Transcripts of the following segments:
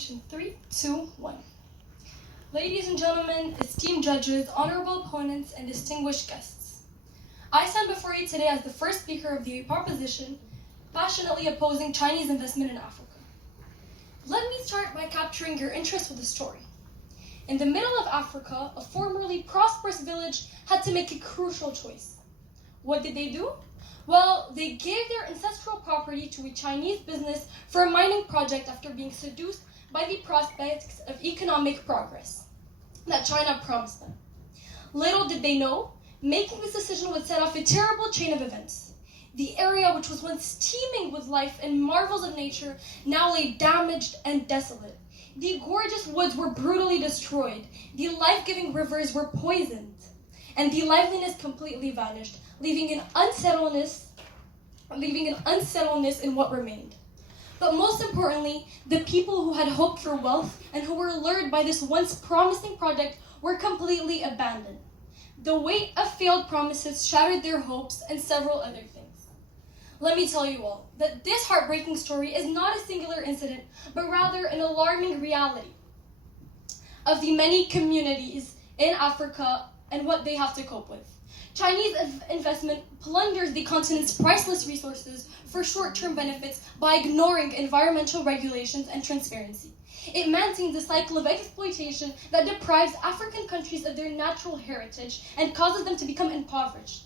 speech in 3, 2, 1. Ladies and gentlemen, esteemed judges, honorable opponents, and distinguished guests. I stand before you today as the first speaker of the proposition passionately opposing Chinese investment in Africa. Let me start by capturing your interest with a story. In the middle of Africa, a formerly prosperous village had to make a crucial choice. What did they do? Well, they gave their ancestral property to a Chinese business for a mining project after being seduced by the prospects of economic progress that China promised them. Little did they know, making this decision would set off a terrible chain of events. The area, which was once teeming with life and marvels of nature, now lay damaged and desolate. The gorgeous woods were brutally destroyed, the life-giving rivers were poisoned, and the liveliness completely vanished, leaving an unsettledness in what remained. But most importantly, the people who had hoped for wealth and who were lured by this once promising project were completely abandoned. The weight of failed promises shattered their hopes and several other things. Let me tell you all that this heartbreaking story is not a singular incident, but rather an alarming reality of the many communities in Africa and what they have to cope with. Chinese investment plunders the continent's priceless resources for short-term benefits by ignoring environmental regulations and transparency. It maintains a cycle of exploitation that deprives African countries of their natural heritage and causes them to become impoverished.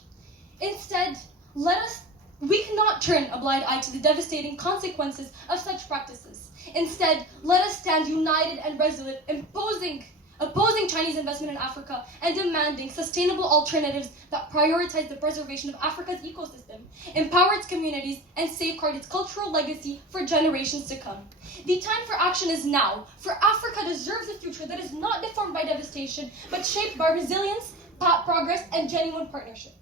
Instead, we cannot turn a blind eye to the devastating consequences of such practices. Instead, let us stand united and resolute, opposing Chinese investment in Africa and demanding sustainable alternatives that prioritize the preservation of Africa's ecosystem, empower its communities, and safeguard its cultural legacy for generations to come. The time for action is now, for Africa deserves a future that is not deformed by devastation, but shaped by resilience, progress, and genuine partnership.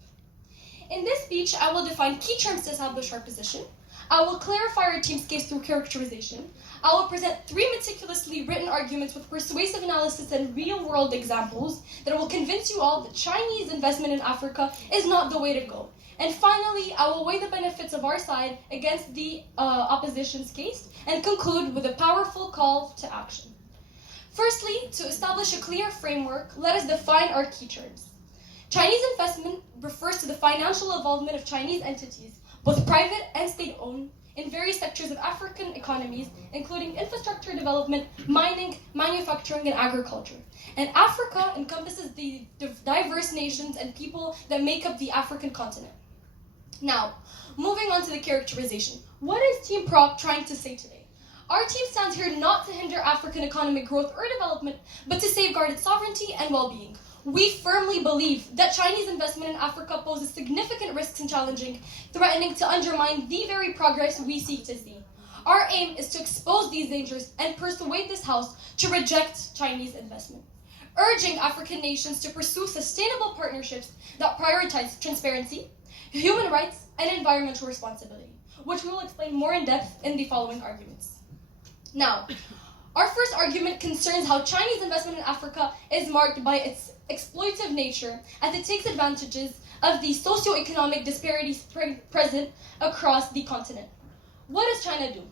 In this speech, I will define key terms to establish our position. I will clarify our team's case through characterization. I will present 3 meticulously written arguments with persuasive analysis and real-world examples that will convince you all that Chinese investment in Africa is not the way to go. And finally, I will weigh the benefits of our side against the opposition's case and conclude with a powerful call to action. Firstly, to establish a clear framework, let us define our key terms. Chinese investment refers to the financial involvement of Chinese entities, both private and state-owned, in various sectors of African economies, including infrastructure development, mining, manufacturing, and agriculture. And Africa encompasses the diverse nations and people that make up the African continent. Now, moving on to the characterization. What is Team Prop trying to say today? Our team stands here not to hinder African economic growth or development, but to safeguard its sovereignty and well-being. We firmly believe that Chinese investment in Africa poses significant risks and challenges, threatening to undermine the very progress we seek to see. Our aim is to expose these dangers and persuade this House to reject Chinese investment, urging African nations to pursue sustainable partnerships that prioritize transparency, human rights, and environmental responsibility, which we will explain more in depth in the following arguments. Now, our first argument concerns how Chinese investment in Africa is marked by its exploitative nature as it takes advantages of the socio-economic disparities present across the continent. What does China do?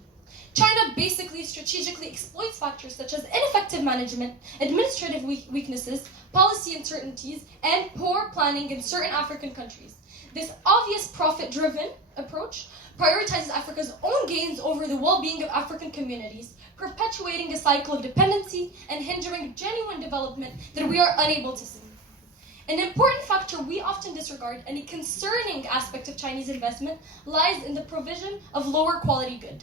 China basically strategically exploits factors such as ineffective management, administrative weaknesses, policy uncertainties, and poor planning in certain African countries. This obvious profit-driven approach prioritizes Africa's own gains over the well-being of African communities, perpetuating a cycle of dependency and hindering genuine development that we are unable to see. An important factor we often disregard and a concerning aspect of Chinese investment lies in the provision of lower quality good.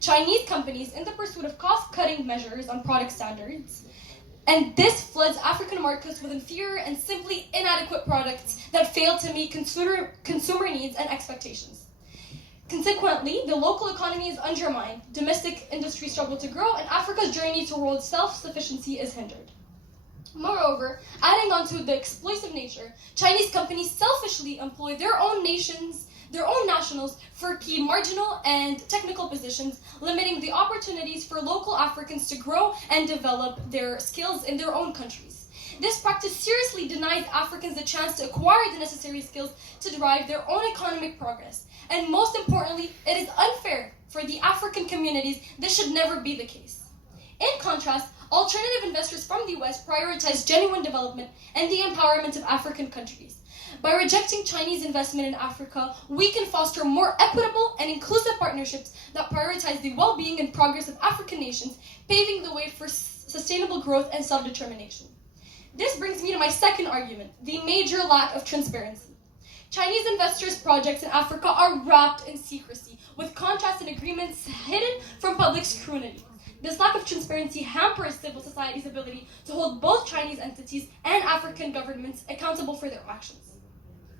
Chinese companies, in the pursuit of cost-cutting measures on product standards, and this floods African markets with inferior and simply inadequate products that fail to meet consumer needs and expectations. Consequently, the local economy is undermined, domestic industries struggle to grow, and Africa's journey towards self-sufficiency is hindered. Moreover, adding on to the exploitive nature, Chinese companies selfishly employ their own nationals for key marginal and technical positions, limiting the opportunities for local Africans to grow and develop their skills in their own countries. This practice seriously denies Africans the chance to acquire the necessary skills to drive their own economic progress. And most importantly, it is unfair for the African communities. This should never be the case. In contrast, alternative investors from the West prioritize genuine development and the empowerment of African countries. By rejecting Chinese investment in Africa, we can foster more equitable and inclusive partnerships that prioritize the well-being and progress of African nations, paving the way for sustainable growth and self-determination. This brings me to my second argument, the major lack of transparency. Chinese investors' projects in Africa are wrapped in secrecy, with contracts and agreements hidden from public scrutiny. This lack of transparency hampers civil society's ability to hold both Chinese entities and African governments accountable for their actions.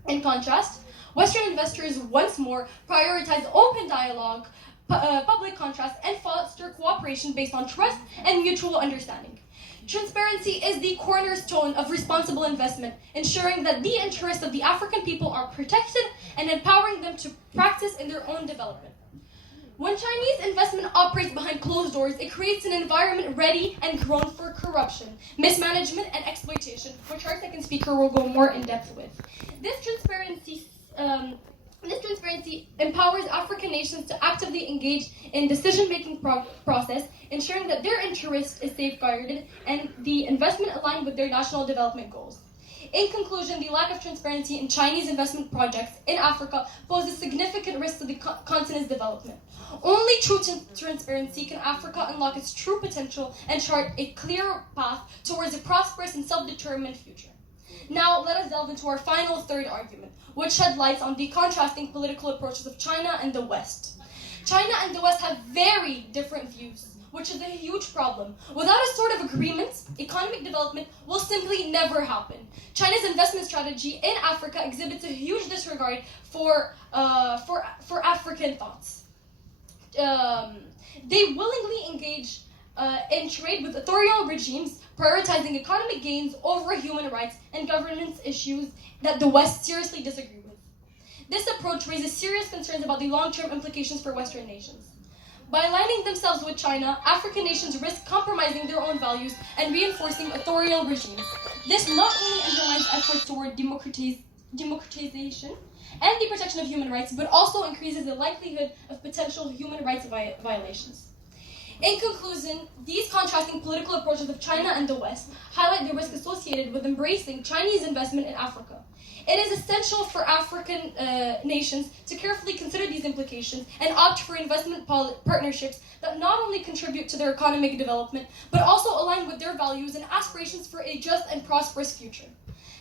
In contrast, Western investors once more prioritize open dialogue, public contrast, and foster cooperation based on trust and mutual understanding. Transparency is the cornerstone of responsible investment, ensuring that the interests of the African people are protected and empowering them to practice in their own development. When Chinese investment operates behind closed doors, it creates an environment ready and grown for corruption, mismanagement, and exploitation, which our second speaker will go more in depth with. This transparency empowers African nations to actively engage in decision-making process, ensuring that their interest is safeguarded and the investment aligned with their national development goals. In conclusion, the lack of transparency in Chinese investment projects in Africa poses significant risks to the continent's development. Only true transparency can Africa unlock its true potential and chart a clear path towards a prosperous and self-determined future. Now, let us delve into our final third argument, which shed light on the contrasting political approaches of China and the West. China and the West have very different views, which is a huge problem. Without a sort of agreement, economic development will simply never happen. China's investment strategy in Africa exhibits a huge disregard for African thoughts. They willingly engage in trade with authoritarian regimes, prioritizing economic gains over human rights and governance issues that the West seriously disagree with. This approach raises serious concerns about the long-term implications for Western nations. By aligning themselves with China, African nations risk compromising their own values and reinforcing authoritarian regimes. This not only undermines efforts toward democratization and the protection of human rights, but also increases the likelihood of potential human rights violations. In conclusion, these contrasting political approaches of China and the West highlight the risk associated with embracing Chinese investment in Africa. It is essential for African nations to carefully consider these implications and opt for investment partnerships that not only contribute to their economic development, but also align with their values and aspirations for a just and prosperous future.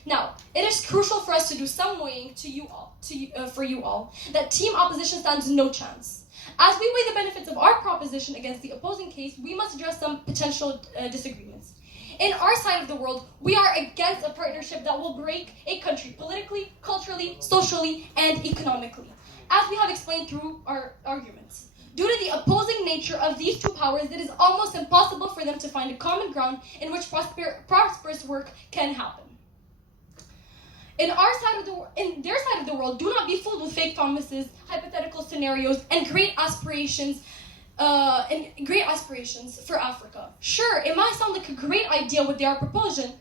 Now, it is crucial for us to do some weighing for you all, that team opposition stands no chance. As we weigh the benefits of our proposition against the opposing case, we must address some potential disagreements. In our side of the world, we are against a partnership that will break a country politically, culturally, socially, and economically, as we have explained through our arguments. Due to the opposing nature of these two powers, it is almost impossible for them to find a common ground in which prosperous work can happen. In their side of the world, do not be fooled with fake promises, hypothetical scenarios, and great aspirations for Africa. Sure, it might sound like a great idea what they are proposing,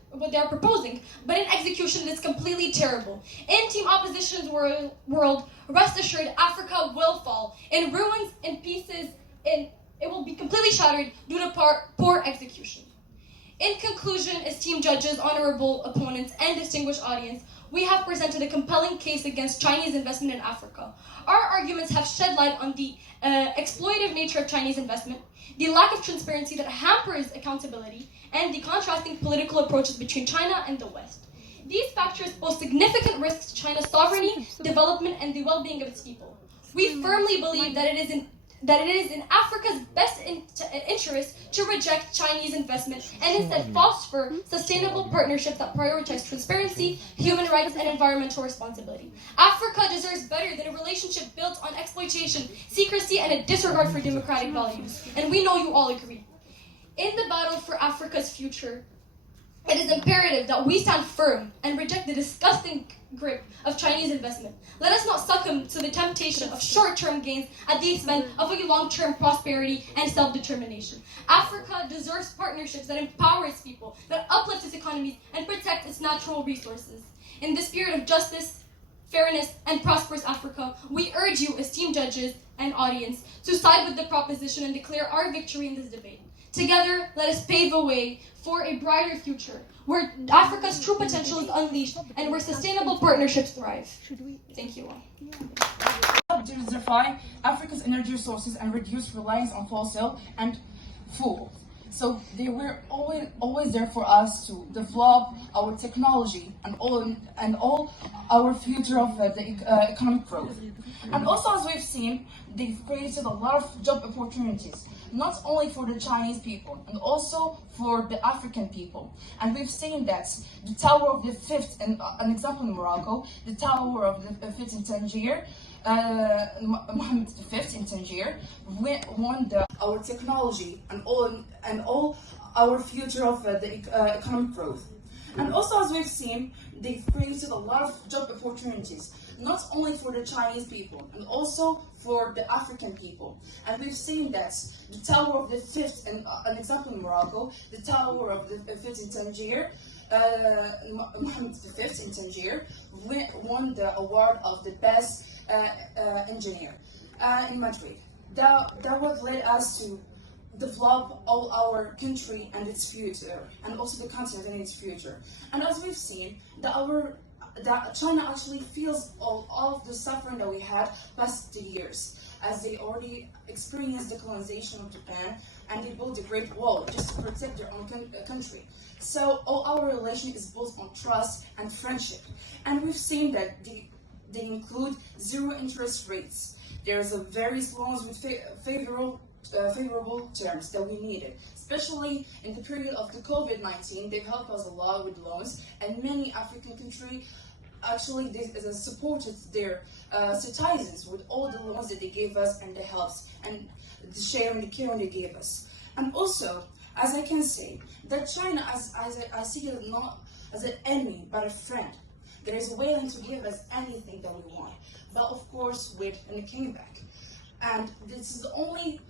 but in execution, it's completely terrible. In Team Opposition's world, rest assured, Africa will fall in ruins, in pieces, and it will be completely shattered due to poor execution. In conclusion, as team judges, honorable opponents, and distinguished audience, we have presented a compelling case against Chinese investment in Africa. Our arguments have shed light on the exploitative nature of Chinese investment, the lack of transparency that hampers accountability, and the contrasting political approaches between China and the West. These factors pose significant risks to China's sovereignty, development, and the well-being of its people. We firmly believe that it is in Africa's best interest to reject Chinese investment and instead foster sustainable partnerships that prioritize transparency, human rights, and environmental responsibility. Africa deserves better than a relationship built on exploitation, secrecy, and a disregard for democratic values. And we know you all agree. In the battle for Africa's future, it is imperative that we stand firm and reject the disgusting grip of Chinese investment. Let us not succumb to the temptation of short-term gains at the expense of a long-term prosperity and self-determination. Africa deserves partnerships that empower its people, that uplift its economies, and protect its natural resources. In the spirit of justice, fairness, and prosperous Africa, we urge you, esteemed judges and audience, to side with the proposition and declare our victory in this debate. Together, let us pave a way for a brighter future, where Africa's true potential is unleashed and where sustainable partnerships thrive. Thank you all. Help diversify Africa's energy resources and reduce reliance on fossil and fuel. So they were always there for us to develop our technology and all our future of the economic growth. And also, as we've seen, they've created a lot of job opportunities, not only for the Chinese people, and also for the African people. And we've seen that the Tower of the Fifth, and an example in Morocco, the Tower of the Fifth in Tangier, Mohammed V in Tangier, won our technology and all our future of the economic growth. And also, as we've seen, they've created a lot of job opportunities, not only for the Chinese people, and also for the African people. And we've seen that the Tower of the Fifth, and an example in Morocco, the Tower of the Fifth in Tangier, Mohammed V in Tangier, won the award of the best engineer in Madrid. That would lead us to develop all our country and its future, and also the continent and its future. And as we've seen, that China actually feels all of the suffering that we had past the years, as they already experienced the colonization of Japan, and they built a great wall just to protect their own country. So all our relation is built on trust and friendship. And we've seen that they include zero interest rates. There's a various loans with favorable terms that we needed, especially in the period of the COVID-19. They've helped us a lot with loans, and many African countries actually they supported their citizens with all the loans that they gave us and the helps and the share and the care they gave us. And also, as I can say, that China, I see it not as an enemy but a friend that is willing to give us anything that we want, but of course with a kickback. And this is only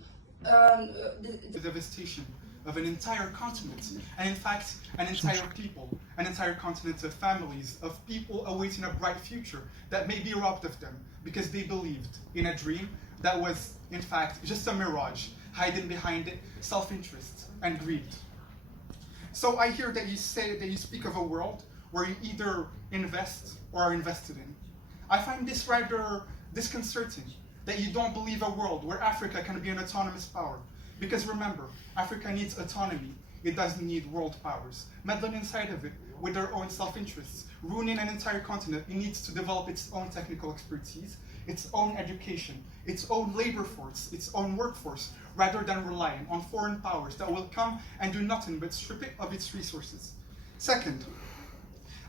the devastation of an entire continent, and in fact, an entire people, an entire continent of families, of people awaiting a bright future that may be robbed of them because they believed in a dream that was, in fact, just a mirage, hiding behind it self-interest and greed. So I hear that you say that you speak of a world where you either invest or are invested in. I find this rather disconcerting, that you don't believe a world where Africa can be an autonomous power. Because remember, Africa needs autonomy. It doesn't need world powers. Meddling inside of it with their own self-interests, ruining an entire continent. It needs to develop its own technical expertise, its own education, its own labor force, its own workforce, rather than relying on foreign powers that will come and do nothing but strip it of its resources. Second,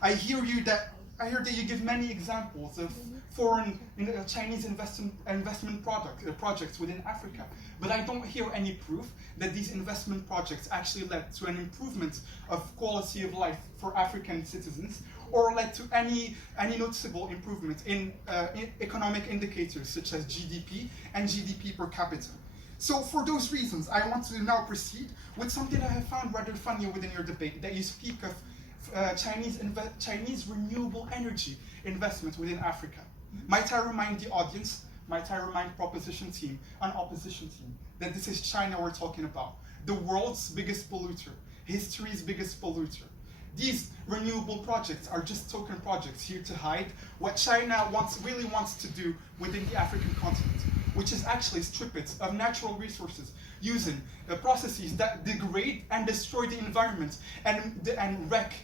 I hear that you give many examples of foreign Chinese investment projects within Africa, but I don't hear any proof that these investment projects actually led to an improvement of quality of life for African citizens, or led to any noticeable improvement in economic indicators such as GDP and GDP per capita. So for those reasons, I want to now proceed with something I have found rather funny within your debate, that you speak of Chinese renewable energy investment within Africa. Might I remind the audience, might I remind proposition team and opposition team, that this is China we're talking about, the world's biggest polluter, history's biggest polluter. These renewable projects are just token projects here to hide what China really wants to do within the African continent, which is actually strip it of natural resources using processes that degrade and destroy the environment and wreck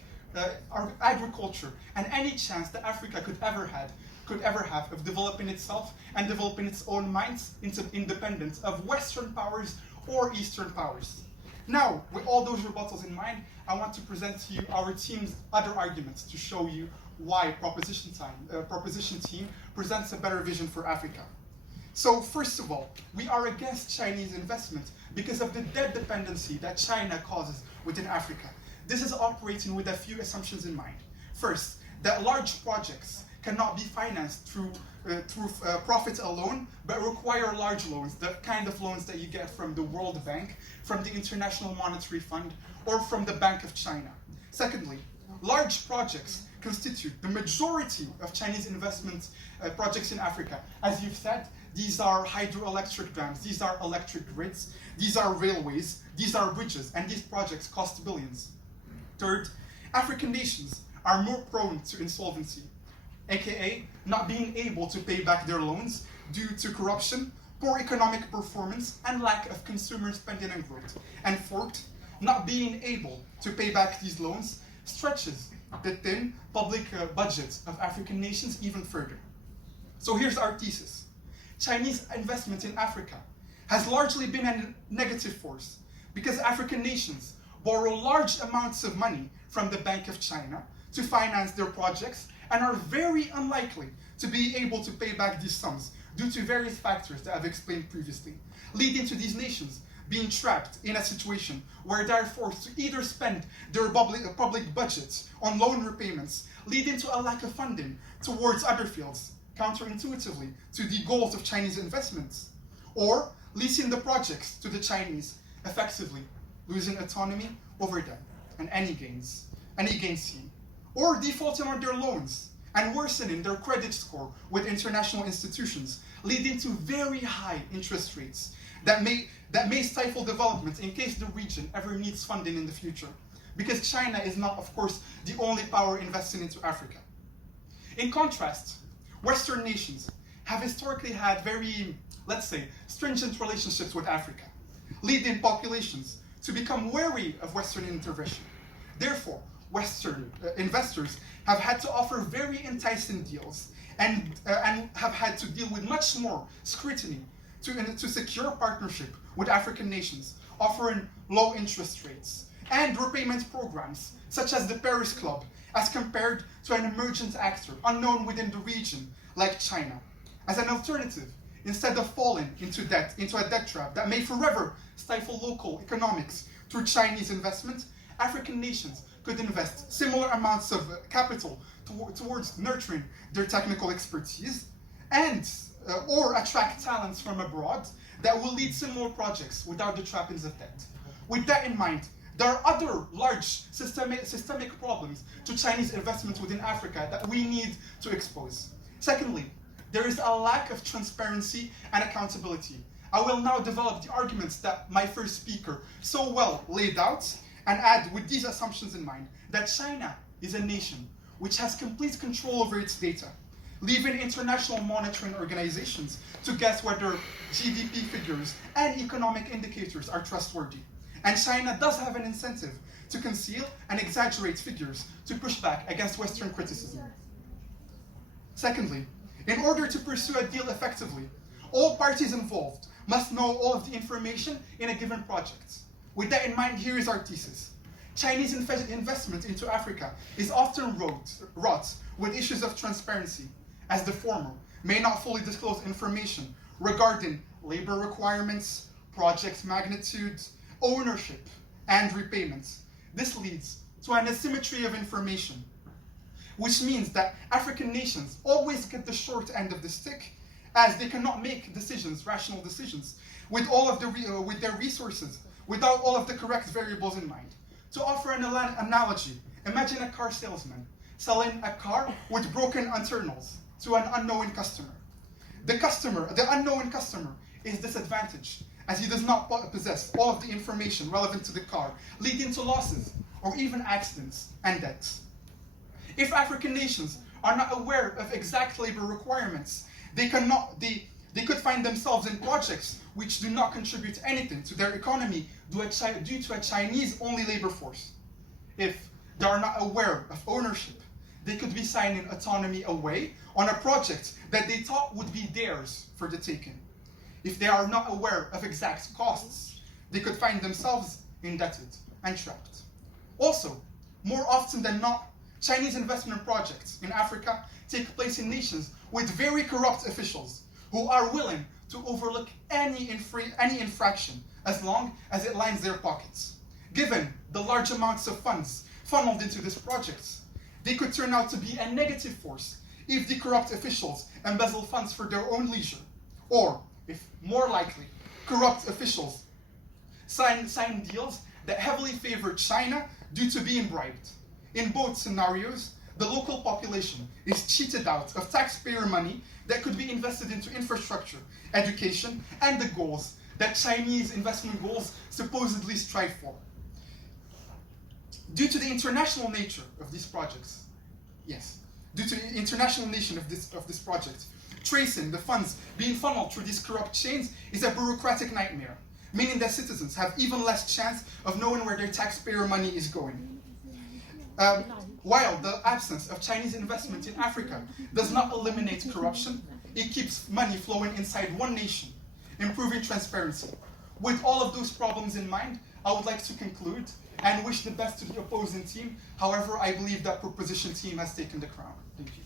our agriculture and any chance that Africa could ever have of developing itself and developing its own minds into independence of Western powers or Eastern powers. Now, with all those rebuttals in mind, I want to present to you our team's other arguments to show you why proposition team presents a better vision for Africa. So first of all, we are against Chinese investment because of the debt dependency that China causes within Africa. This is operating with a few assumptions in mind. First, that large projects cannot be financed through profit alone, but require large loans, the kind of loans that you get from the World Bank, from the International Monetary Fund, or from the Bank of China. Secondly, large projects constitute the majority of Chinese investment projects in Africa. As you've said, these are hydroelectric dams, these are electric grids, these are railways, these are bridges, and these projects cost billions. Third, African nations are more prone to insolvency, aka not being able to pay back their loans due to corruption, poor economic performance, and lack of consumer spending and growth. And fourth, not being able to pay back these loans stretches the thin public budgets of African nations even further. So here's our thesis. Chinese investment in Africa has largely been a negative force because African nations borrow large amounts of money from the Bank of China to finance their projects and are very unlikely to be able to pay back these sums due to various factors that I've explained previously, leading to these nations being trapped in a situation where they are forced to either spend their public budgets on loan repayments, leading to a lack of funding towards other fields, counterintuitively to the goals of Chinese investments, or leasing the projects to the Chinese, effectively losing autonomy over them and any gains seen, or defaulting on their loans and worsening their credit score with international institutions, leading to very high interest rates that may stifle development in case the region ever needs funding in the future, because China is not, of course, the only power investing into Africa. In contrast, Western nations have historically had very, let's say, stringent relationships with Africa, leading populations to become wary of Western intervention. Therefore, Western investors have had to offer very enticing deals and have had to deal with much more scrutiny to secure partnership with African nations, offering low interest rates and repayment programs such as the Paris Club, as compared to an emergent actor unknown within the region like China. As an alternative, instead of falling into a debt trap that may forever stifle local economics through Chinese investment, African nations could invest similar amounts of capital towards nurturing their technical expertise and or attract talents from abroad that will lead similar projects without the trappings of debt. With that in mind, there are other large systemic problems to Chinese investment within Africa that we need to expose. Secondly, there is a lack of transparency and accountability. I will now develop the arguments that my first speaker so well laid out and add with these assumptions in mind that China is a nation which has complete control over its data, leaving international monitoring organizations to guess whether GDP figures and economic indicators are trustworthy. And China does have an incentive to conceal and exaggerate figures to push back against Western criticism. Secondly, in order to pursue a deal effectively, all parties involved must know all of the information in a given project. With that in mind, here is our thesis. Chinese investment into Africa is often wrought with issues of transparency, as the former may not fully disclose information regarding labor requirements, project magnitude, ownership, and repayments. This leads to an asymmetry of information, which means that African nations always get the short end of the stick, as they cannot make rational decisions, with all of with their resources, without all of the correct variables in mind. To offer an analogy, imagine a car salesman selling a car with broken internals to an unknown customer. The unknown customer is disadvantaged as he does not possess all of the information relevant to the car, leading to losses or even accidents and deaths. If African nations are not aware of exact labor requirements, they could find themselves in projects which do not contribute anything to their economy due to a Chinese-only labor force. If they are not aware of ownership, they could be signing autonomy away on a project that they thought would be theirs for the taking. If they are not aware of exact costs, they could find themselves indebted and trapped. Also, more often than not, Chinese investment projects in Africa take place in nations with very corrupt officials who are willing to overlook any infraction as long as it lines their pockets. Given the large amounts of funds funneled into these projects, they could turn out to be a negative force if the corrupt officials embezzle funds for their own leisure, or, if more likely, corrupt officials sign deals that heavily favor China due to being bribed. In both scenarios, the local population is cheated out of taxpayer money that could be invested into infrastructure, education, and the goals that Chinese investment goals supposedly strive for. Due to the international nature of these projects, tracing the funds being funneled through these corrupt chains is a bureaucratic nightmare, meaning that citizens have even less chance of knowing where their taxpayer money is going. While the absence of Chinese investment in Africa does not eliminate corruption, it keeps money flowing inside one nation, improving transparency. With all of those problems in mind, I would like to conclude and wish the best to the opposing team. However, I believe that proposition team has taken the crown. Thank you.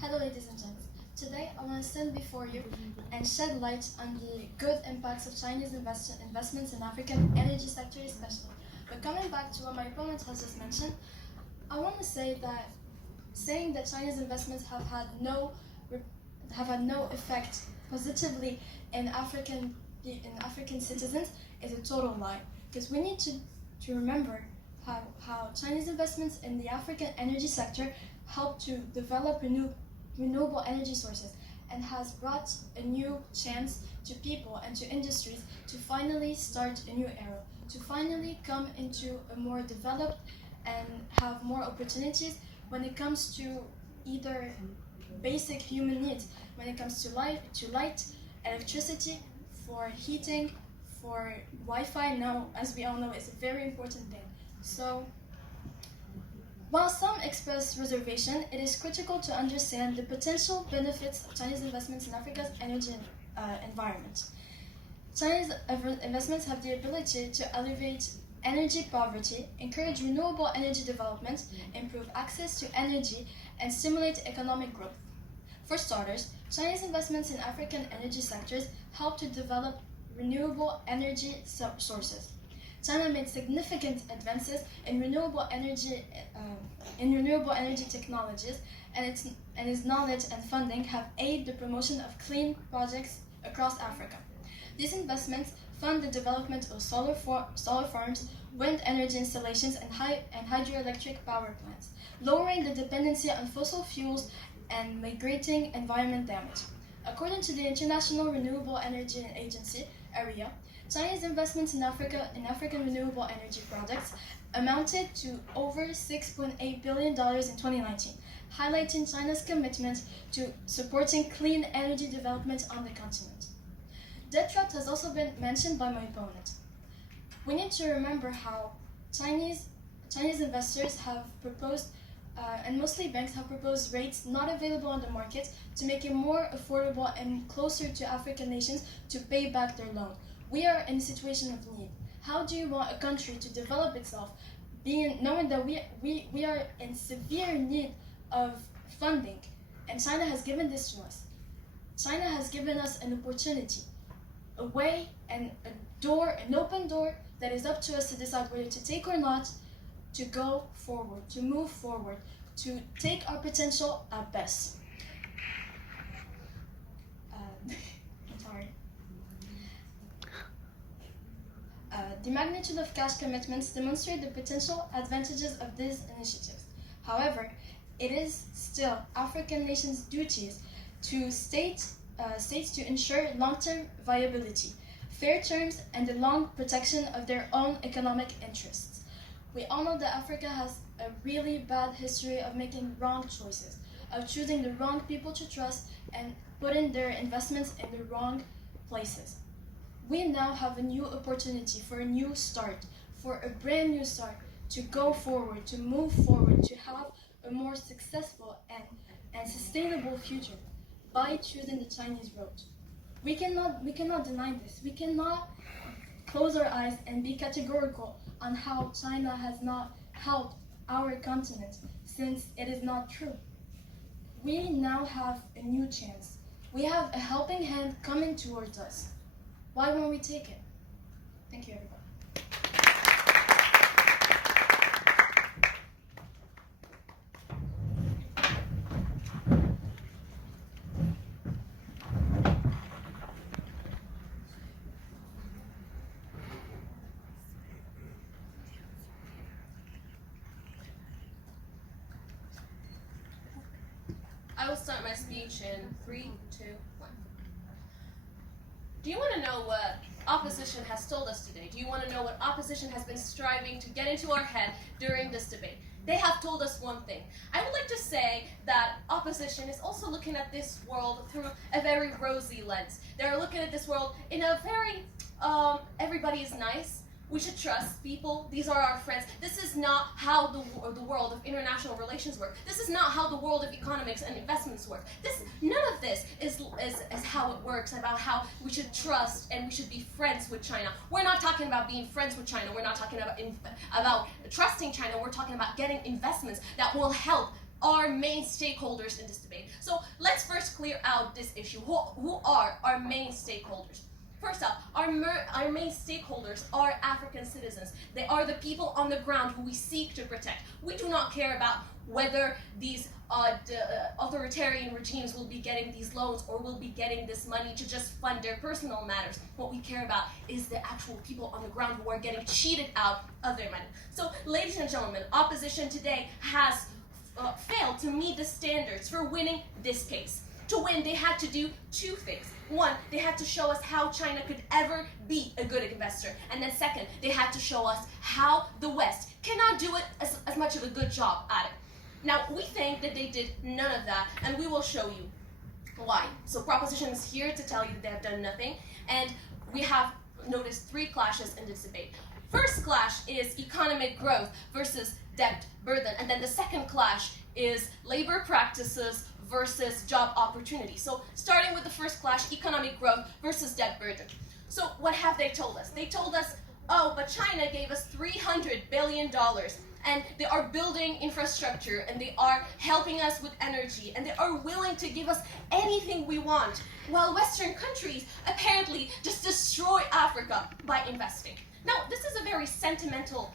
Hello ladies and gents. Today I want to stand before you and shed light on the good impacts of Chinese investments in African energy sector especially. But coming back to what my opponent has just mentioned, I want to say that saying that Chinese investments have had no effect positively in African citizens is a total lie. Because we need to remember how Chinese investments in the African energy sector help to develop renewable energy sources and has brought a new chance to people and to industries to finally start a new era, to finally come into a more developed and have more opportunities when it comes to either basic human needs, when it comes to light, electricity, for heating, for Wi-Fi. Now, as we all know, is a very important thing. So, while some express reservation, it is critical to understand the potential benefits of Chinese investments in Africa's energy environment. Chinese investments have the ability to alleviate energy poverty, encourage renewable energy development, improve access to energy, and stimulate economic growth. For starters, Chinese investments in African energy sectors help to develop renewable energy sources. China made significant advances in renewable energy technologies, and its knowledge and funding have aided the promotion of clean projects across Africa. These investments fund the development of solar farms, wind energy installations, and hydroelectric power plants, lowering the dependency on fossil fuels and mitigating environment damage. According to the International Renewable Energy Agency, AREA, Chinese investments in African renewable energy projects amounted to over $6.8 billion in 2019, highlighting China's commitment to supporting clean energy development on the continent. Debt traps has also been mentioned by my opponent. We need to remember how Chinese investors have proposed, and mostly banks have proposed rates not available on the market to make it more affordable and closer to African nations to pay back their loan. We are in a situation of need. How do you want a country to develop itself, knowing that we are in severe need of funding, and China has given this to us. China has given us an opportunity, a way and an open door that is up to us to decide whether to take or not, to go forward, to move forward, to take our potential at best. I'm sorry. The magnitude of cash commitments demonstrate the potential advantages of these initiatives. However, it is still African nations' duties to states to ensure long-term viability, fair terms, and the long protection of their own economic interests. We all know that Africa has a really bad history of making wrong choices, of choosing the wrong people to trust and putting their investments in the wrong places. We now have a new opportunity for a new start, for a brand new start, to go forward, to move forward, to have a more successful and sustainable future by choosing the Chinese road. We cannot deny this. We cannot close our eyes and be categorical on how China has not helped our continent, since it is not true. We now have a new chance. We have a helping hand coming towards us. Why won't we take it? Thank you, everybody. will start my speech in 3, 2, 1. Do you want to know what opposition has told us today? Do you want to know what opposition has been striving to get into our head during this debate? They have told us one thing. I would like to say that opposition is also looking at this world through a very rosy lens. They're looking at this world in a very, everybody is nice. We should trust people. These are our friends. This is not how the world of international relations work. This is not how the world of economics and investments work. None of this is how it works, about how we should trust and we should be friends with China. We're not talking about being friends with China. We're not talking about trusting China. We're talking about getting investments that will help our main stakeholders in this debate. So let's first clear out this issue. Who are our main stakeholders? First up, our main stakeholders are African citizens. They are the people on the ground who we seek to protect. We do not care about whether these authoritarian regimes will be getting these loans or will be getting this money to just fund their personal matters. What we care about is the actual people on the ground who are getting cheated out of their money. So, ladies and gentlemen, opposition today has failed to meet the standards for winning this case. To win, they had to do two things. One, they had to show us how China could ever be a good investor. And then second, they had to show us how the West cannot do it as much of a good job at it. Now, we think that they did none of that, and we will show you why. So Proposition is here to tell you that they have done nothing, and we have noticed three clashes in this debate. First clash is economic growth versus debt burden, and then the second clash is labor practices versus job opportunity. So starting with the first clash, economic growth versus debt burden. So what have they told us? They told us, oh, but China gave us $300 billion and they are building infrastructure and they are helping us with energy and they are willing to give us anything we want, while Western countries apparently just destroy Africa by investing. Now, this is a very sentimental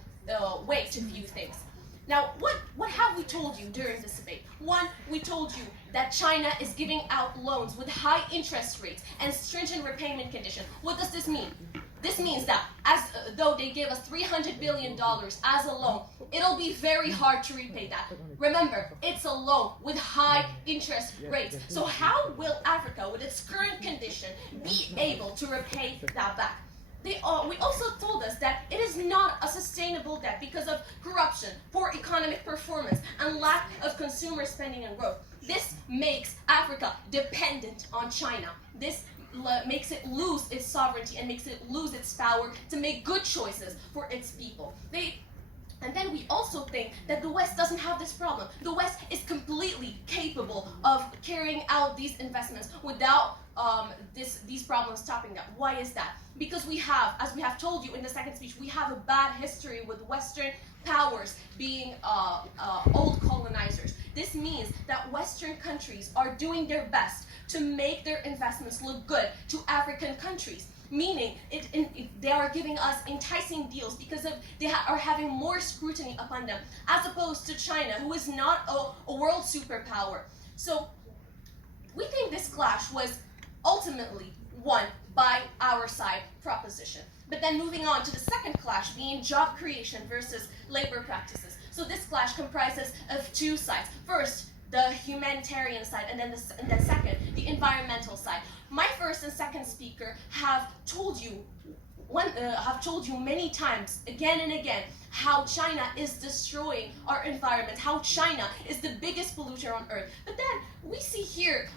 way to view things. Now, what have we told you during this debate? One, we told you that China is giving out loans with high interest rates and stringent repayment conditions. What does this mean? This means that as though they give us $300 billion as a loan, it'll be very hard to repay that. Remember, it's a loan with high interest rates. So how will Africa, with its current condition, be able to repay that back? We also told us that it is not a sustainable debt because of corruption, poor economic performance, and lack of consumer spending and growth. This makes Africa dependent on China. This makes it lose its sovereignty and makes it lose its power to make good choices for its people. And then we also think that the West doesn't have this problem. The West is completely capable of carrying out these investments without these problems stopping them. Why is that? Because we have, as we have told you in the second speech, we have a bad history with Western powers being old colonizers. This means that Western countries are doing their best to make their investments look good to African countries. Meaning, they are giving us enticing deals because they are having more scrutiny upon them, as opposed to China, who is not a world superpower. So, we think this clash was ultimately won by our side, Proposition. But then moving on to the second clash, being job creation versus labor practices. So this clash comprises of two sides. First, the humanitarian side, and then second, the environmental side. My first and second speaker have told you many times, again and again, how China is destroying our environment, how China is the biggest polluter on earth. But then we see here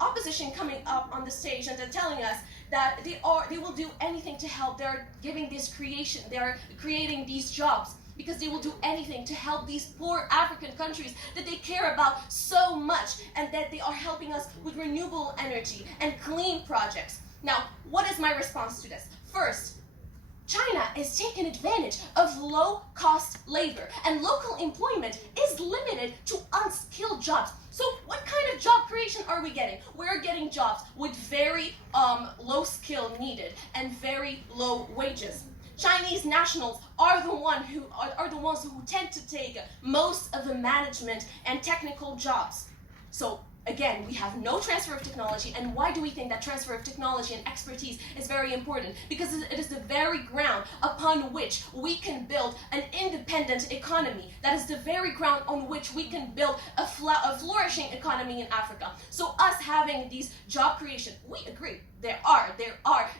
opposition coming up on the stage and they're telling us that they will do anything to help. They're giving this creation, they're creating these jobs, because they will do anything to help these poor African countries that they care about so much, and that they are helping us with renewable energy and clean projects. Now, what is my response to this? First, China is taking advantage of low-cost labor, and local employment is limited to unskilled jobs. So what kind of job creation are we getting? We're getting jobs with very low skill needed and very low wages. Chinese nationals are the ones who tend to take most of the management and technical jobs. So Again, we have no transfer of technology, and why do we think that transfer of technology and expertise is very important? Because it is the very ground upon which we can build an independent economy. That is the very ground on which we can build a flourishing economy in Africa. So us having these job creation, we agree, there are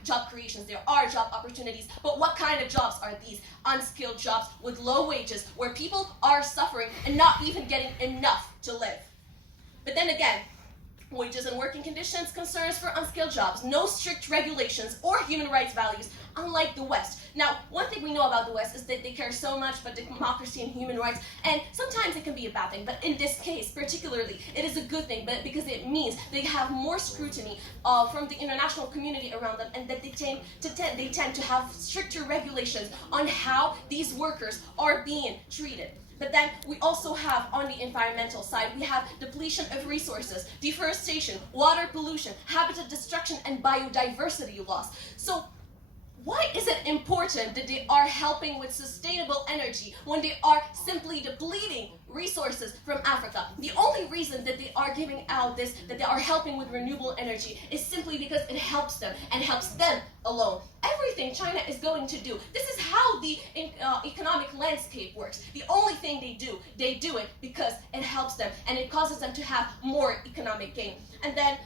job creations, there are job opportunities, but what kind of jobs are these? Unskilled jobs with low wages, where people are suffering and not even getting enough to live. But then again, wages and working conditions, concerns for unskilled jobs, no strict regulations or human rights values, unlike the West. Now, one thing we know about the West is that they care so much about democracy and human rights, and sometimes it can be a bad thing, but in this case particularly, it is a good thing, but because it means they have more scrutiny from the international community around them, and that they tend to have stricter regulations on how these workers are being treated. But then we also have, on the environmental side, we have depletion of resources, deforestation, water pollution, habitat destruction, and biodiversity loss. So why is it important that they are helping with sustainable energy when they are simply depleting resources from Africa? The only reason that they are giving out this, that they are helping with renewable energy, is simply because it helps them and helps them alone. Everything China is going to do, this is how the economic landscape works. The only thing they do it because it helps them and it causes them to have more economic gain. And then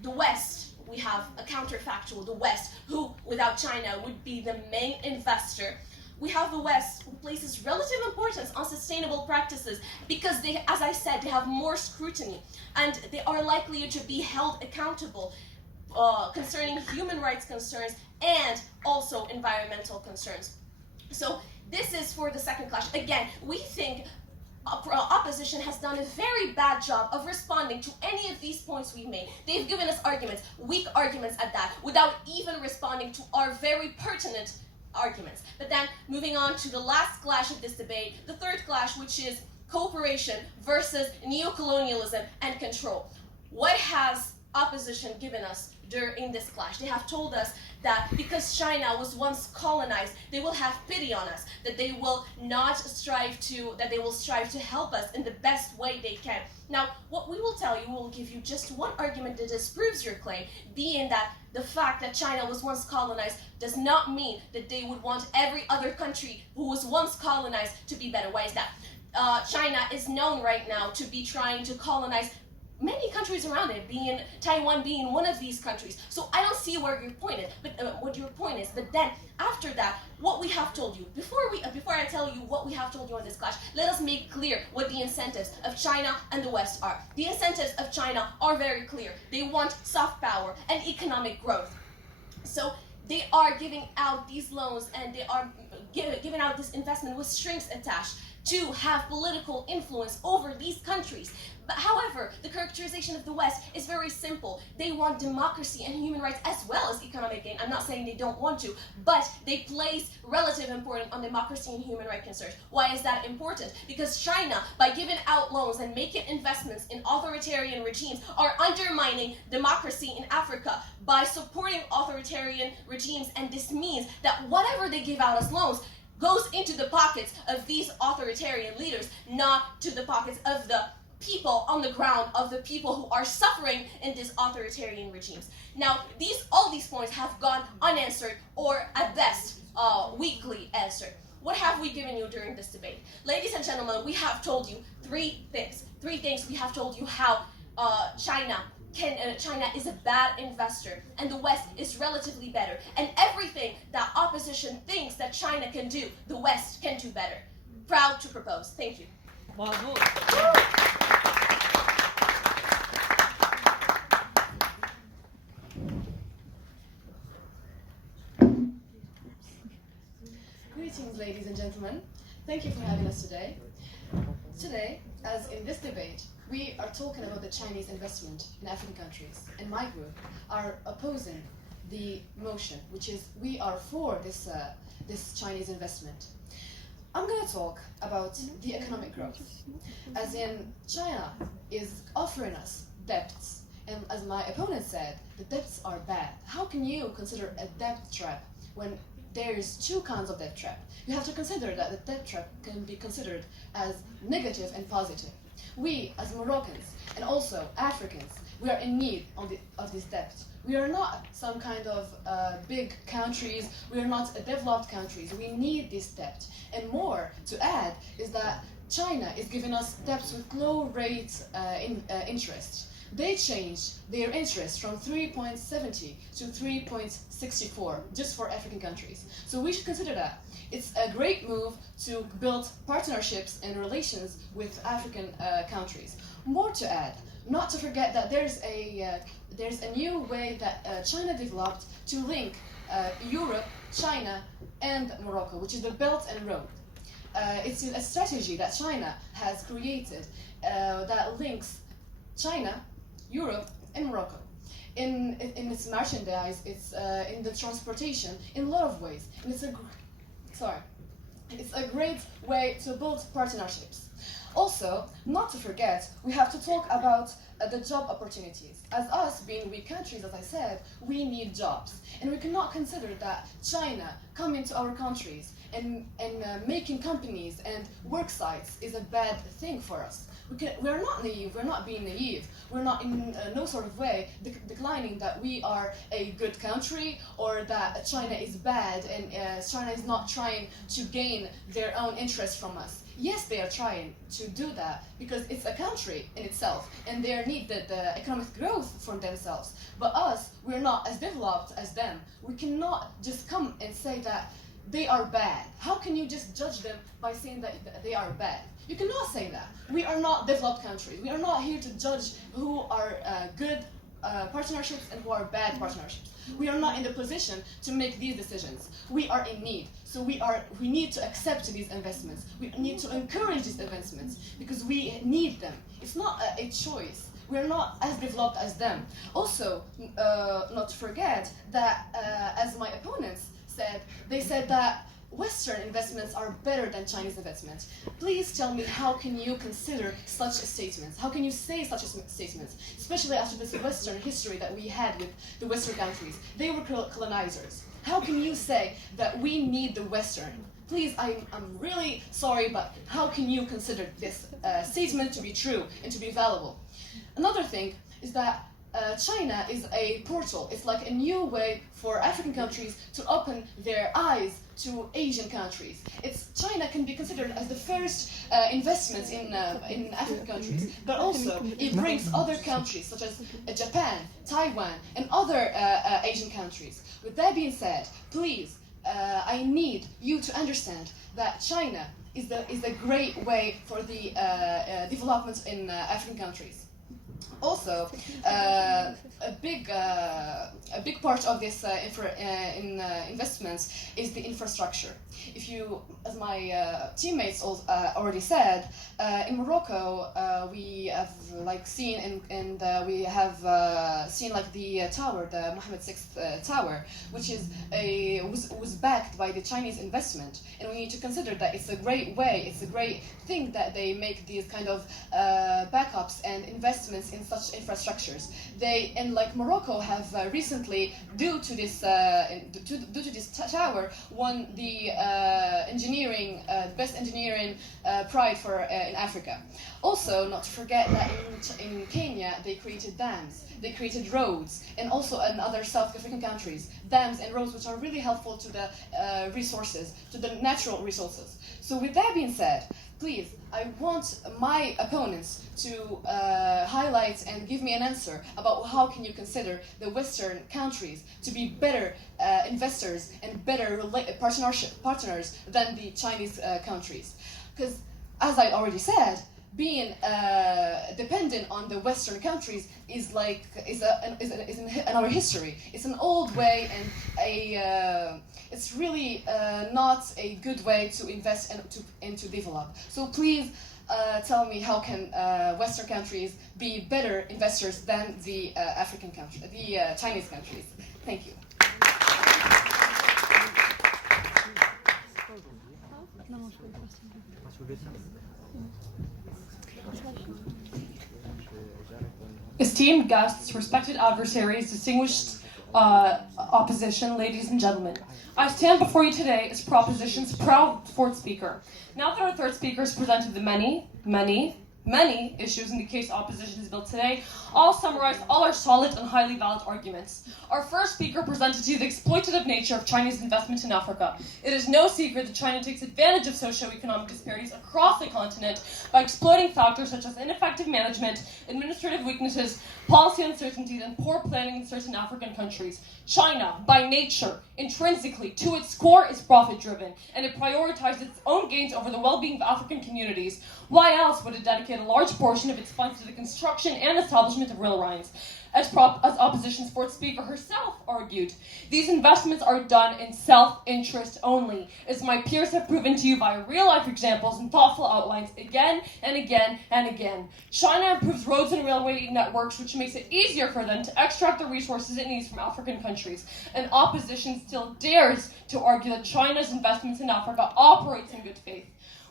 the West, we have a counterfactual, the West, who without China would be the main investor. We have the West, who places relative importance on sustainable practices because they, as I said, they have more scrutiny and they are likely to be held accountable concerning human rights concerns and also environmental concerns. So this is for the second clash. Again, we think opposition has done a very bad job of responding to any of these points we've made. They've given us arguments, weak arguments at that, without even responding to our very pertinent arguments. But then, moving on to the last clash of this debate, the third clash, which is cooperation versus neocolonialism and control. What has opposition given us during this clash? They have told us that because China was once colonized, they will have pity on us, that they will strive to help us in the best way they can. Now, what we will tell you, we will give you just one argument that disproves your claim, being that the fact that China was once colonized does not mean that they would want every other country who was once colonized to be better. Why is that? China is known right now to be trying to colonize many countries around it, Taiwan being one of these countries. So I don't see where your point is, but what your point is. But then after that, what we have told you, before I tell you what we have told you on this clash, let us make clear what the incentives of China and the West are. The incentives of China are very clear. They want soft power and economic growth. So they are giving out these loans and they are giving out this investment with strings attached to have political influence over these countries. But however, the characterization of the West is very simple. They want democracy and human rights as well as economic gain. I'm not saying they don't want to, but they place relative importance on democracy and human rights concerns. Why is that important? Because China, by giving out loans and making investments in authoritarian regimes, are undermining democracy in Africa by supporting authoritarian regimes, and this means that whatever they give out as loans goes into the pockets of these authoritarian leaders, not to the pockets of the people on the ground, of the people who are suffering in these authoritarian regimes. Now, all these points have gone unanswered, or at best, weakly answered. What have we given you during this debate? Ladies and gentlemen, we have told you three things. Three things. We have told you how China is a bad investor and the West is relatively better. And everything that opposition thinks that China can do, the West can do better. Proud to propose. Thank you. Bravo. Greetings, ladies and gentlemen. Thank you for having us today. Today, as in this debate, we are talking about the Chinese investment in African countries, and my group are opposing the motion, which is we are for this Chinese investment. I'm going to talk about the economic growth, as in China is offering us debts, and as my opponent said, the debts are bad. How can you consider a debt trap when there's two kinds of debt trap? You have to consider that the debt trap can be considered as negative and positive. We, as Moroccans, and also Africans, we are in need of this debt. We are not some kind of big countries, we are not developed countries, we need this debt. And more to add is that China is giving us debts with low rate interest. They changed their interest from 3.70 to 3.64 just for African countries. So we should consider that. It's a great move to build partnerships and relations with African countries. More to add, not to forget that there's a new way that China developed to link Europe, China, and Morocco, which is the Belt and Road. It's a strategy that China has created that links China, Europe, and Morocco. In its merchandise, it's in the transportation, in a lot of ways. And it's a great way to build partnerships. Also, not to forget, we have to talk about the job opportunities. As us being weak countries, as I said, we need jobs. And we cannot consider that China coming to our countries and making companies and work sites is a bad thing for us. We're not naive, we're not being naive, we're not in no sort of way declining that we are a good country or that China is bad and China is not trying to gain their own interest from us. Yes, they are trying to do that because it's a country in itself and they need the economic growth from themselves. But us, we're not as developed as them. We cannot just come and say that they are bad. How can you just judge them by saying that they are bad? You cannot say that. We are not developed countries. We are not here to judge who are good partnerships and who are bad partnerships. We are not in the position to make these decisions. We are in need. So we need to accept these investments. We need to encourage these investments because we need them. It's not a choice. We're not as developed as them. Also, not to forget that, as my opponents said, they said that Western investments are better than Chinese investments. Please tell me, how can you consider such statements? How can you say such statements? Especially after this Western history that we had with the Western countries. They were colonizers. How can you say that we need the Western? Please, I'm really sorry, but how can you consider this statement to be true and to be valuable? Another thing is that China is a portal. It's like a new way for African countries to open their eyes to Asian countries. China can be considered as the first investment in African countries, but also it brings other countries such as Japan, Taiwan, and other Asian countries. With that being said, please, I need you to understand that China is a great way for the development in African countries. Also, a big part of this investments is the infrastructure. If you, as my teammates already said, in Morocco we have seen we have seen the tower, the Mohammed VI tower, which was backed by the Chinese investment, and we need to consider that it's a great way, it's a great thing that they make these kind of backups and investments in such infrastructures. They, and Morocco, have recently, due to this tower, won the best engineering pride in Africa. Also, not to forget that in Kenya they created dams, they created roads, and also in other South African countries, dams and roads which are really helpful to the resources, to the natural resources. So with that being said, please, I want my opponents to highlight and give me an answer about how can you consider the Western countries to be better investors and better partners than the Chinese countries. Because, as I already said, being dependent on the Western countries is in our history. It's an old way, and it's really not a good way to invest and to develop. So please tell me, how can Western countries be better investors than the Chinese countries? Thank you. Esteemed guests, respected adversaries, distinguished opposition, ladies and gentlemen. I stand before you today as Proposition's proud fourth speaker. Now that our third speaker has presented the many many issues in the case opposition is built today, all summarize all our solid and highly valid arguments. Our first speaker presented to you the exploitative nature of Chinese investment in Africa. It is no secret that China takes advantage of socio-economic disparities across the continent by exploiting factors such as ineffective management, administrative weaknesses, policy uncertainties, and poor planning in certain African countries. China, by nature, intrinsically, to its core, is profit-driven, and it prioritizes its own gains over the well-being of African communities. Why else would it dedicate a large portion of its funds to the construction and establishment of rail lines? As opposition's fourth speaker herself argued, these investments are done in self-interest only, as my peers have proven to you via real-life examples and thoughtful outlines again and again and again. China improves roads and railway networks, which makes it easier for them to extract the resources it needs from African countries. And opposition still dares to argue that China's investments in Africa operates in good faith.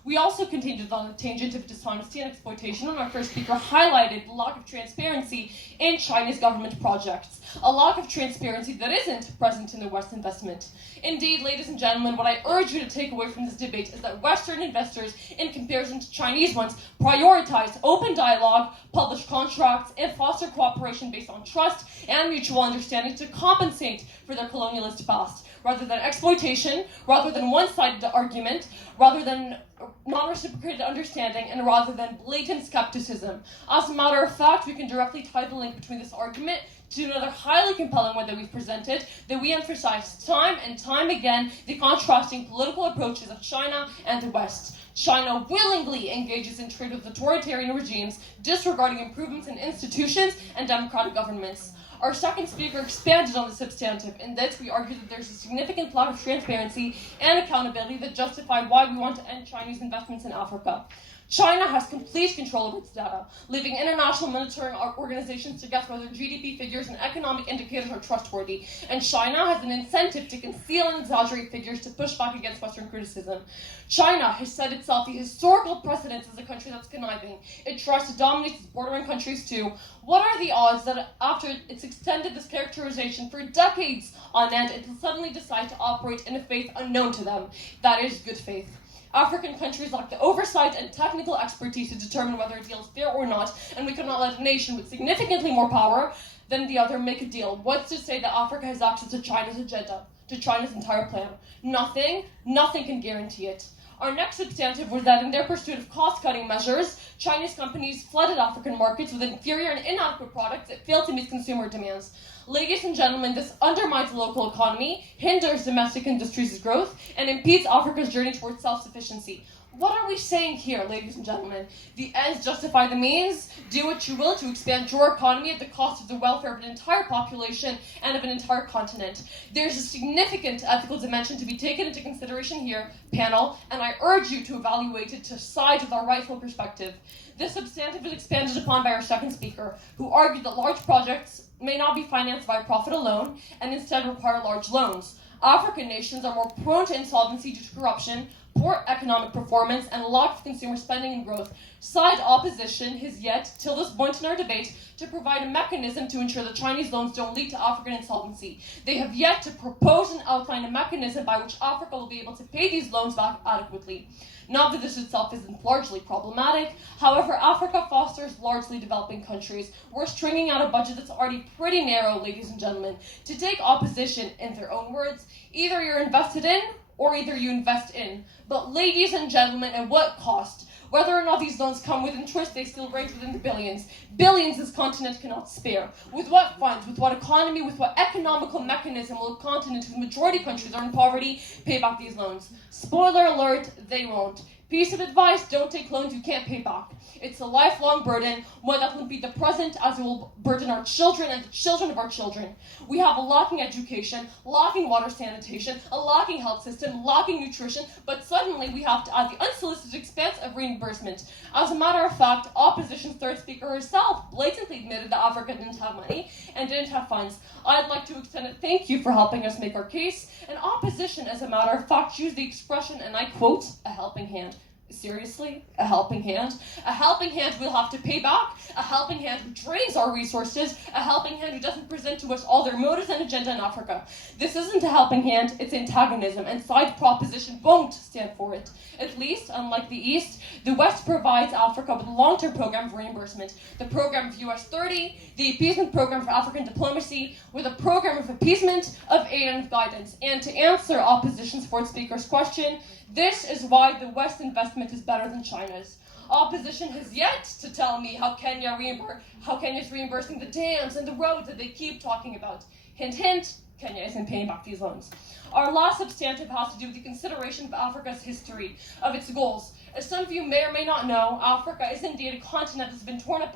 We also continued on the tangent of dishonesty and exploitation, and our first speaker highlighted the lack of transparency in China's government projects, a lack of transparency that isn't present in the West investment. Indeed, ladies and gentlemen, what I urge you to take away from this debate is that Western investors, in comparison to Chinese ones, prioritize open dialogue, publish contracts, and foster cooperation based on trust and mutual understanding to compensate for their colonialist past, rather than exploitation, rather than one-sided argument, rather than non-reciprocated understanding, and rather than blatant skepticism. As a matter of fact, we can directly tie the link between this argument to another highly compelling one that we've presented, that we emphasize time and time again the contrasting political approaches of China and the West. China willingly engages in trade with authoritarian regimes, disregarding improvements in institutions and democratic governments. Our second speaker expanded on the substantive, in that we argue that there's a significant lack of transparency and accountability that justify why we want to end Chinese investments in Africa. China has complete control of its data, leaving international monitoring organizations to guess whether GDP figures and economic indicators are trustworthy, and China has an incentive to conceal and exaggerate figures to push back against Western criticism. China has set itself the historical precedence as a country that's conniving. It tries to dominate its bordering countries too. What are the odds that after it's extended this characterization for decades on end, it will suddenly decide to operate in a faith unknown to them? That is good faith. African countries lack the oversight and technical expertise to determine whether a deal is fair or not, and we cannot let a nation with significantly more power than the other make a deal. What's to say that Africa has access to China's agenda, to China's entire plan? Nothing can guarantee it. Our next substantive was that in their pursuit of cost-cutting measures, Chinese companies flooded African markets with inferior and inadequate products that failed to meet consumer demands. Ladies and gentlemen, this undermines the local economy, hinders domestic industries' growth, and impedes Africa's journey towards self-sufficiency. What are we saying here, ladies and gentlemen? The ends justify the means. Do what you will to expand your economy at the cost of the welfare of an entire population and of an entire continent. There's a significant ethical dimension to be taken into consideration here, panel, and I urge you to evaluate it to side with our rightful perspective. This substantive is expanded upon by our second speaker, who argued that large projects may not be financed by profit alone and instead require large loans. African nations are more prone to insolvency due to corruption, poor economic performance, and a lack of consumer spending and growth. Side opposition has yet, till this point in our debate, to provide a mechanism to ensure that Chinese loans don't lead to African insolvency. They have yet to propose and outline a mechanism by which Africa will be able to pay these loans back adequately. Not that this itself isn't largely problematic. However, Africa fosters largely developing countries. We're stringing out a budget that's already pretty narrow, ladies and gentlemen. To take opposition in their own words, either you're invested in or either you invest in. But ladies and gentlemen, at what cost? Whether or not these loans come with interest, they still range within the billions. Billions this continent cannot spare. With what funds, with what economy, with what economical mechanism will a continent whose majority countries are in poverty pay back these loans? Spoiler alert, they won't. Piece of advice, don't take loans you can't pay back. It's a lifelong burden, one that will be the present as it will burden our children and the children of our children. We have a lacking education, lacking water sanitation, a lacking health system, lacking nutrition, but suddenly we have to add the unsolicited expense of reimbursement. As a matter of fact, opposition's third speaker herself blatantly admitted that Africa didn't have money and didn't have funds. I'd like to extend a thank you for helping us make our case, and opposition, as a matter of fact, used the expression, and I quote, a helping hand. Seriously? A helping hand? A helping hand we'll have to pay back? A helping hand who drains our resources? A helping hand who doesn't present to us all their motives and agenda in Africa? This isn't a helping hand, it's antagonism, and side proposition won't stand for it. At least, unlike the East, the West provides Africa with a long-term program of reimbursement. The program of US 30, the appeasement program for African diplomacy, with a program of appeasement, of aid and of guidance. And to answer opposition's fourth speaker's question, this is why the West investment is better than China's. Opposition has yet to tell me how Kenya's reimbursing the dams and the roads that they keep talking about. Hint, hint, Kenya isn't paying back these loans. Our last substantive has to do with the consideration of Africa's history, of its goals. As some of you may or may not know, Africa is indeed a continent that has been torn apart